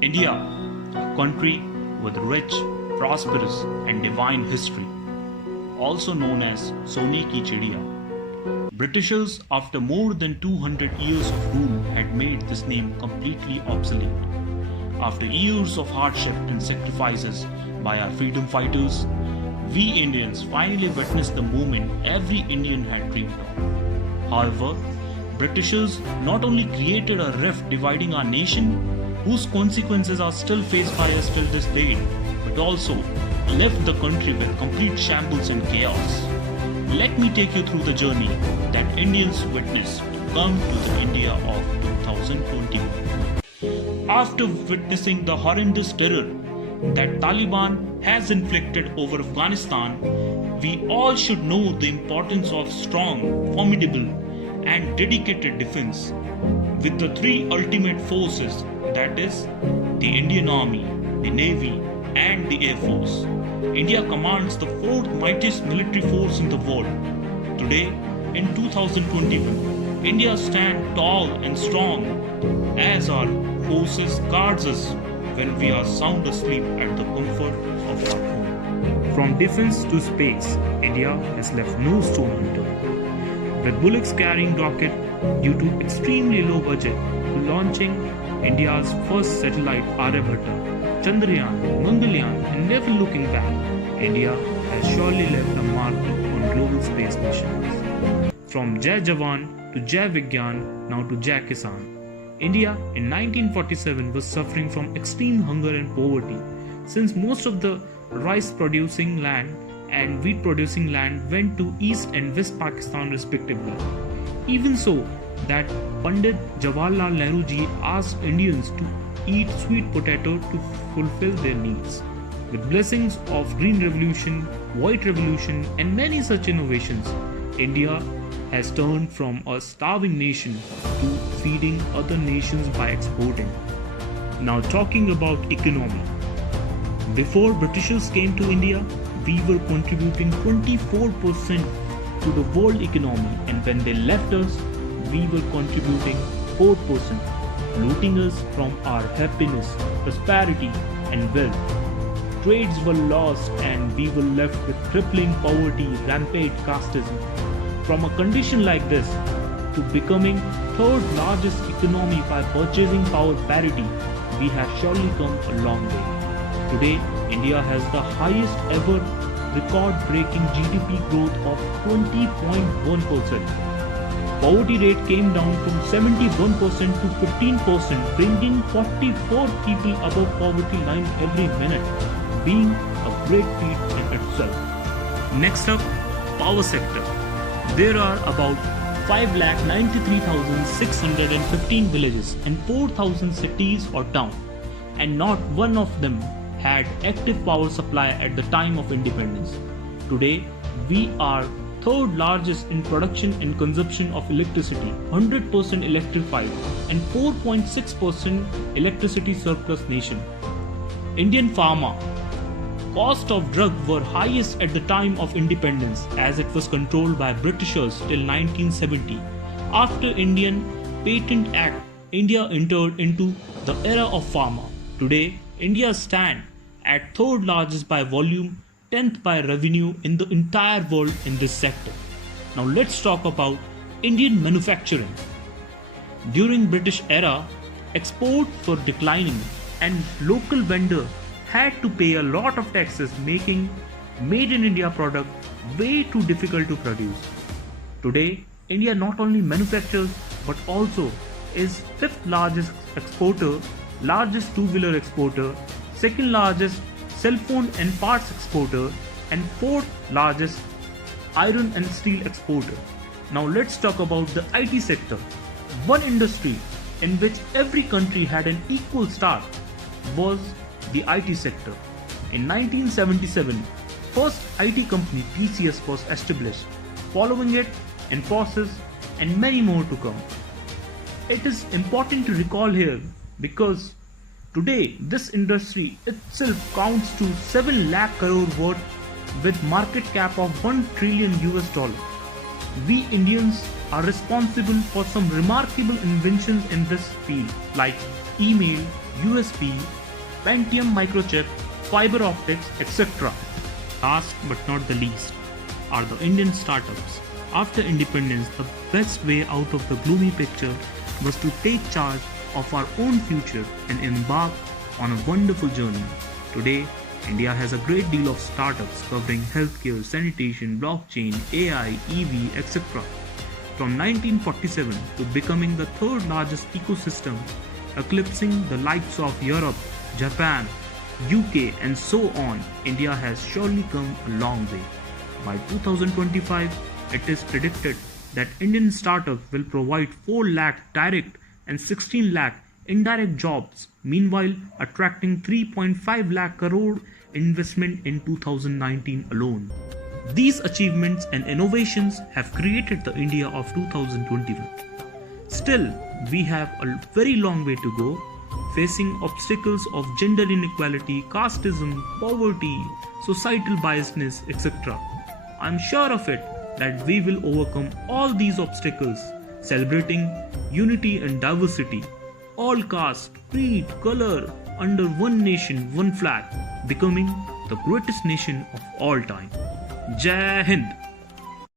India, a country with rich, prosperous, and divine history, also known as Sone ki Chidiya. Britishers, after more than 200 years of rule, had made this name completely obsolete. After years of hardship and sacrifices by our freedom fighters, we Indians finally witnessed the moment every Indian had dreamed of. However, Britishers not only created a rift dividing our nation, whose consequences are still faced by us till this day, but also left the country with complete shambles and chaos. Let me take you through the journey that Indians witnessed to come to the India of 2021. After witnessing the horrendous terror that Taliban has inflicted over Afghanistan, we all should know the importance of strong, formidable, and dedicated defense with the three ultimate forces, that is, the Indian Army, the Navy, and the Air Force. India commands the fourth mightiest military force in the world. Today, in 2021, India stands tall and strong as our forces guards us when we are sound asleep at the comfort of our home. From defense to space, India has left no stone unturned. With bullets carrying rocket due to extremely low budget to launching India's first satellite Aryabhatta, Chandrayaan, Mangalyaan, and never looking back, India has surely left a mark on global space missions. From Jai Jawan to Jai Vigyan, now to Jai Kisan. India in 1947 was suffering from extreme hunger and poverty, since most of the rice producing land and wheat producing land went to East and West Pakistan respectively. Even so, that Pandit Jawaharlal Nehru ji asked Indians to eat sweet potato to fulfill their needs. With blessings of Green Revolution, White Revolution, and many such innovations, India has turned from a starving nation to feeding other nations by exporting. Now talking about economy. Before Britishers came to India, we were contributing 24% to the world economy, and when they left us, we were contributing 4%, looting us from our happiness, prosperity, and wealth. Trades were lost and we were left with crippling poverty, rampant casteism. From a condition like this to becoming third largest economy by purchasing power parity, we have surely come a long way. Today, India has the highest ever record-breaking GDP growth of 20.1%. Poverty rate came down from 71% to 15%, bringing 44 people above poverty line every minute, being a great feat in itself. Next up, power sector. There are about 5,93,615 villages and 4,000 cities or towns, and not one of them had active power supply at the time of independence. Today, we are third largest in production and consumption of electricity, 100% electrified, and 4.6% electricity surplus nation. Indian pharma. Cost of drugs were highest at the time of independence, as it was controlled by Britishers till 1970. After Indian Patent Act, India entered into the era of pharma. Today, India stands at third largest by volume, 10th by revenue in the entire world in this sector. Now let's talk about Indian manufacturing. During British era, exports were declining and local vendors had to pay a lot of taxes, making made in India product way too difficult to produce. Today, India not only manufactures but also is fifth largest exporter, largest two-wheeler exporter, second largest cell phone and parts exporter, and fourth largest iron and steel exporter. Now let's talk about the IT sector. One industry in which every country had an equal start was the IT sector. In 1977, first IT company TCS was established. Following it, Infosys and many more to come. It is important to recall here because today this industry itself counts to 7 lakh crore worth with market cap of $1 trillion. We Indians are responsible for some remarkable inventions in this field like email, USB, Pentium microchip, fiber optics, etc. Last but not the least are the Indian startups. After independence, the best way out of the gloomy picture was to take charge of our own future and embark on a wonderful journey. Today, India has a great deal of startups covering healthcare, sanitation, blockchain, AI, EV, etc. From 1947 to becoming the third largest ecosystem, eclipsing the likes of Europe, Japan, UK and so on, India has surely come a long way. By 2025, it is predicted that Indian startups will provide 4 lakh direct and 16 lakh indirect jobs, meanwhile attracting 3.5 lakh crore investment in 2019 alone. These achievements and innovations have created the India of 2021. Still, we have a very long way to go, facing obstacles of gender inequality, casteism, poverty, societal biasness, etc. I am sure of it that we will overcome all these obstacles, celebrating unity and diversity, all caste, creed, color, under one nation, one flag, becoming the greatest nation of all time. Jai Hind!